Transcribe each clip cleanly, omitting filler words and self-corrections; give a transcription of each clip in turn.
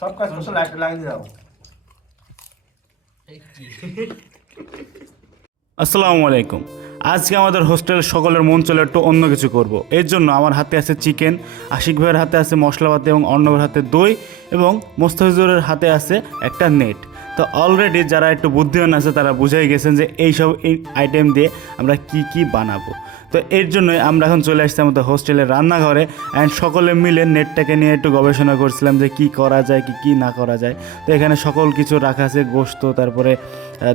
সব কাজ করছো, লাইটটা লাগিয়ে দাও। আসসালামু আলাইকুম। আজকে আমাদের হোস্টেল সকলের মন চলে একটু অন্য কিছু করব। এর জন্য আমার হাতে আছে চিকেন, আশিক ভাইয়ের হাতে আছে মশলাপাতি এবং অর্ণবের হাতে দই এবং মোস্তাফিজুরের হাতে আছে একটা নেট। তো অলরেডি যারা একটু বুদ্ধিমান আছে তারা বুঝেই গেছেন যে এইসব আইটেম দিয়ে আমরা কি কি বানাবো। তো এর জন্যই আমরা এখন চলে আসছি আমাদের হোস্টেলের রান্নাঘরে অ্যান্ড সকলে মিলে নেটটাকে নিয়ে একটু গবেষণা করছিলাম যে কি করা যায় কি না করা যায়। তো এখানে সকল কিছু রাখা আছে, গোশত, তারপরে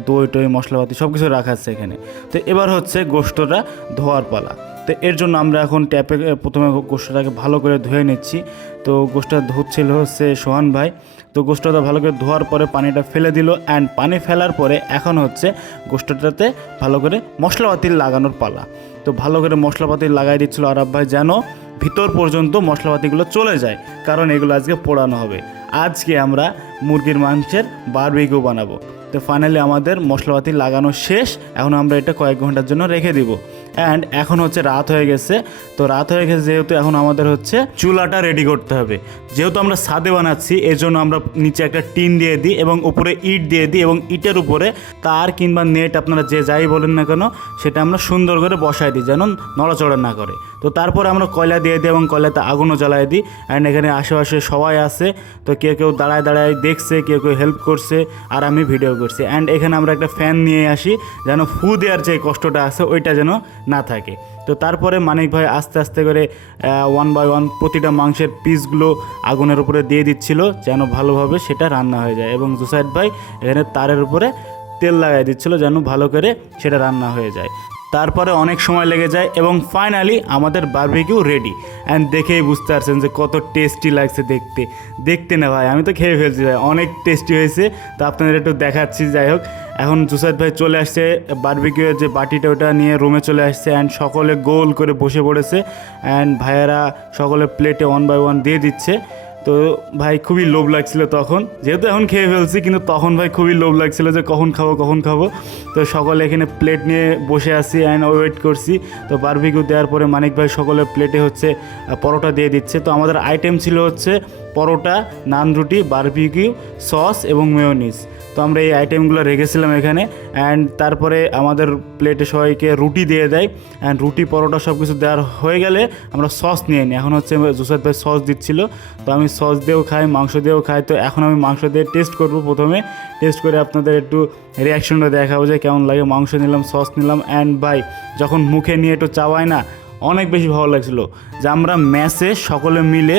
দই টই মশলাপাতি সব কিছু রাখা আছে এখানে। তো এবার হচ্ছে গোশতটা ধোয়ার পালা। তো এর জন্য আমরা এখন ট্যাপে প্রথমে গোশতটাকে ভালো করে ধুয়ে নিচ্ছি। তো গোশতটা ধুচ্ছিল হচ্ছে সোহান ভাই। তো গোশতটা ভালো করে ধোয়ার পরে পানিটা ফেলে দিল অ্যান্ড পানি ফেলার পরে এখন হচ্ছে গোশতটাতে ভালো করে মশলাপাতি লাগানোর পালা। তো ভালো করে মশলাপাতি লাগাই দিচ্ছিল আরাব ভাই যেন ভিতর পর্যন্ত মশলাপাতিগুলো চলে যায়, কারণ এগুলো আজকে পোড়ানো হবে। আজকে আমরা মুরগির মাংসের বারবিকিউ বানাবো। তো ফাইনালি আমাদের মশলাপাতি লাগানো শেষ। এখন আমরা এটা কয়েক ঘন্টার জন্য রেখে দিব। অ্যান্ড এখন হচ্ছে রাত হয়ে গেছে। তো রাত হয়ে গেছে যেহেতু এখন আমাদের হচ্ছে চুলাটা রেডি করতে হবে। যেহেতু আমরা ছাদে বানাচ্ছি এর জন্য আমরা নিচে একটা টিন দিয়ে দিই এবং উপরে ইট দিয়ে দিই এবং ইটের উপরে তার কিংবা নেট আপনারা যে যাই বলেন না কেন সেটা আমরা সুন্দর করে বসাই দিই যেন নড়াচড়া না করে। তো তারপরে আমরা কয়লা দিয়ে দিই এবং কয়লাতে আগুনও জ্বালাই দিই। অ্যান্ড এখানে আশেপাশে সবাই আছে। তো কেউ কেউ দাঁড়ায় দাঁড়ায় দেখছে, কেউ কেউ হেল্প করছে, আর আমি ভিডিও করছি। অ্যান্ড এখানে আমরা একটা ফ্যান নিয়ে আসি যেন ফু দেওয়ার যে কষ্টটা আছে ওইটা যেন না থাকে। তো তারপরে মানিক ভাই আস্তে আস্তে করে 1 বাই 1 প্রতিটা মাংসের পিসগুলো আগুনের উপরে দিয়ে দিচ্ছিল যেন ভালোভাবে সেটা রান্না হয়ে যায়, এবং জুসাইদ ভাই এখানে তারের উপরে তেল লাগাই দিচ্ছিল যেন ভালো করে সেটা রান্না হয়ে যায়। তারপরে অনেক সময় লেগে যায় এবং ফাইনালি আমাদের বারবিকিউ রেডি। অ্যান্ড দেখেই বুঝতে পারছেন যে কত টেস্টি লাগছে দেখতে না ভাই, আমি তো খেয়ে ফেলছি ভাই, অনেক টেস্টি হয়েছে। তো আপনাদের একটু দেখাচ্ছি। যাই হোক, এখন জুসাইদ ভাই চলে আসছে বারবিকিউয়ের যে বাটিটা ওটা নিয়ে রুমে চলে আসছে অ্যান্ড সকলে গোল করে বসে পড়েছে। অ্যান্ড ভাইয়েরা সকলে প্লেটে 1 বাই 1 দিয়ে দিচ্ছে। তো ভাই খুবই লোভ লাগছিল তখন, যেহেতু এখন খেয়ে ফেলছি, কিন্তু তখন ভাই খুবই লোভ লাগছিল যে কখন খাবো। তো সকলে এখানে প্লেট নিয়ে বসে আছি অ্যান্ড ওয়েট করছি। তো বারবিকিউ দেওয়ার পরে মানিক ভাই সকলে প্লেটে হচ্ছে পরোটা দিয়ে দিচ্ছে। তো আমাদের আইটেম ছিল হচ্ছে পরোটা, নান রুটি, বারবিকিউ সস এবং মেয়োনিজ। তো আমরা এই আইটেমগুলো রেখেছিলাম এখানে। অ্যান্ড তারপরে আমাদের প্লেটে সবাইকে রুটি দিয়ে দেয়। অ্যান্ড রুটি পরোটা সব কিছু দেওয়ার হয়ে গেলে আমরা সস নিয়ে নিই। এখন হচ্ছে জুসাদ ভাই সস দিচ্ছিল, তো আমি সস দিয়েও খাই, মাংস দিয়েও খাই। তো এখন আমি মাংস দিয়ে টেস্ট করব। প্রথমে টেস্ট করে আপনাদের একটু রিয়াকশনটা দেখাবো যে কেমন লাগে। মাংস নিলাম, সস নিলাম, অ্যান্ড ভাই যখন মুখে নিয়ে একটু চাওয়াই না, অনেক বেশি ভালো লাগছিলো যে আমরা ম্যাচে সকলে মিলে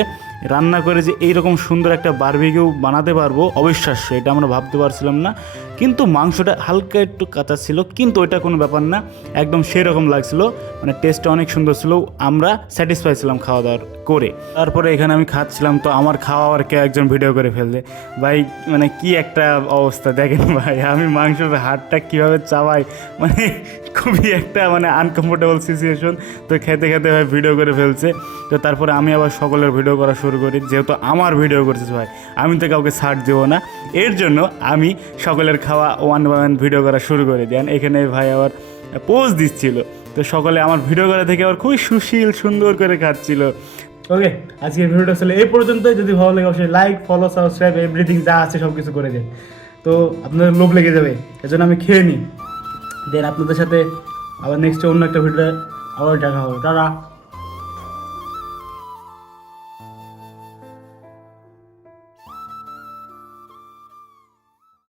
রান্না করে যে এইরকম সুন্দর একটা বারবিকিউ বানাতে পারবো, অবিশ্বাস্য। এটা আমরা ভাবতে পারছিলাম না। কিন্তু মাংসটা হালকা একটু কাঁচা ছিল, কিন্তু ওইটা কোনো ব্যাপার না, একদম সেরকম লাগছিল। মানে টেস্টটা অনেক সুন্দর ছিল, আমরা স্যাটিসফাই ছিলাম খাওয়া দাওয়ার করে। তারপরে এখানে আমি খাচ্ছিলাম, তো আমার খাওয়ার কেউ একজন ভিডিও করে ফেলছে ভাই। মানে কি একটা অবস্থা দেখেন ভাই, আমি মাংসের হাড়টা কীভাবে চাবাই, মানে খুবই একটা মানে আনকমফোর্টেবল সিচুয়েশন। তো খেতে খেতে ভাই ভিডিও করে ফেলছে। তো তারপরে আমি আবার সকলের ভিডিও করা শুরু করি, যেহেতু আমার ভিডিও করছিস ভাই, আমি তো কাউকে ছাড় দেবো না। এর জন্য আমি সকলের খাওয়া 1 বাই 1 ভিডিও করা শুরু করে দিই। এখানে ভাই আবার পোজ দিচ্ছিল। তো সকলে আমার ভিডিও করা থেকে আবার খুবই সুশীল সুন্দর করে খাচ্ছিল। ওকে, আজকের ভিডিওটা আসলে এই পর্যন্তই। যদি ভালো লাগে অবশ্যই লাইক, ফলো, সাবস্ক্রাইব, এভরিথিং যা আছে সব কিছু করে দেন। তো আপনাদের লোভ লেগে যাবে, এজন্য আমি খেয়ে নিই। দেন আপনাদের সাথে আবার নেক্সট অন্য একটা ভিডিও আবার দেখা হবে। টাটা।